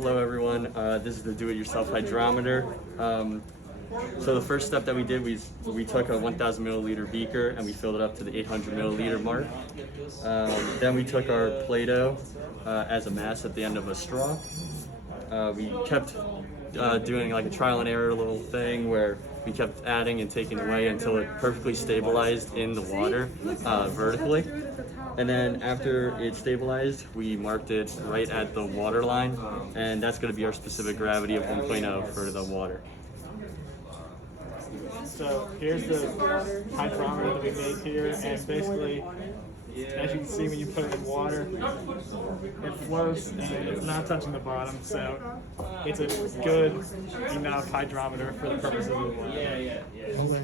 Hello everyone, this is the do-it-yourself hydrometer. So the first step that we did, we took a 1,000 milliliter beaker and we filled it up to the 800 milliliter mark. Then we took our Play-Doh as a mass at the end of a straw. We kept doing like a trial and error little thing where we kept adding and taking away until it perfectly stabilized in the water vertically. And then after it stabilized, we marked it right at the water line, and that's going to be our specific gravity of 1.0 for the water. So here's the hydrometer that we made here, and basically, as you can see when you put it in water, it floats and it's not touching the bottom, so it's a good enough hydrometer for the purposes of the water. Okay.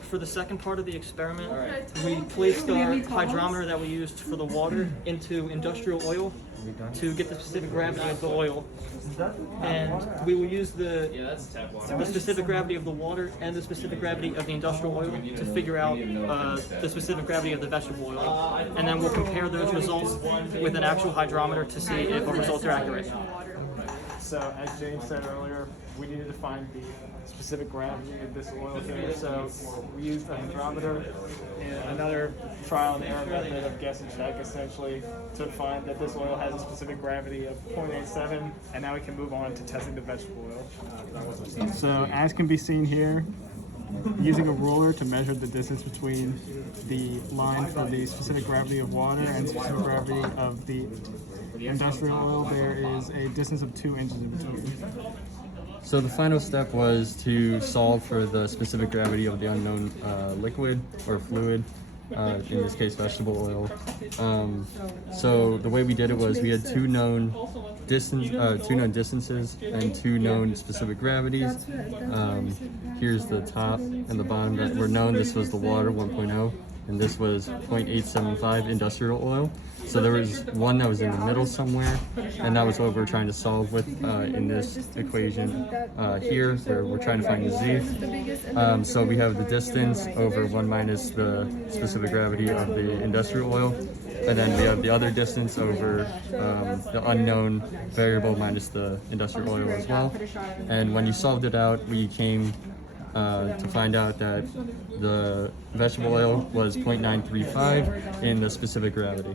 For the second part of the experiment, we placed our hydrometer that we used for the water into industrial oil to get the specific gravity of the oil. And we will use the specific gravity of the water and the specific gravity of the industrial oil to figure out the specific gravity of the vegetable oil. And then we'll compare those results with an actual hydrometer to see if our results are accurate. So as James said earlier, we needed to find the specific gravity of this oil here. So we used a hydrometer and another trial and error method of guess and check essentially to find that this oil has a specific gravity of 0.87, and now we can move on to testing the vegetable oil. So as can be seen here, using a ruler to measure the distance between the line for the specific gravity of water and specific gravity of the industrial oil, there is a distance of 2 inches in between. So the final step was to solve for the specific gravity of the unknown liquid or fluid, in this case vegetable oil. So the way we did it was we had two known distances and two known specific gravities. Here's the top and the bottom that were known. This was the water 1.0 and this was 0.875 industrial oil. So there was one that was in the middle somewhere, and that was what we're trying to solve with in this equation here, where we're trying to find the z. So we have the distance over 1 minus the specific gravity of the industrial oil, and then we have the other distance over the unknown variable minus the industrial oil as well. And when you solved it out, we came to find out that the vegetable oil was 0.935 in the specific gravity.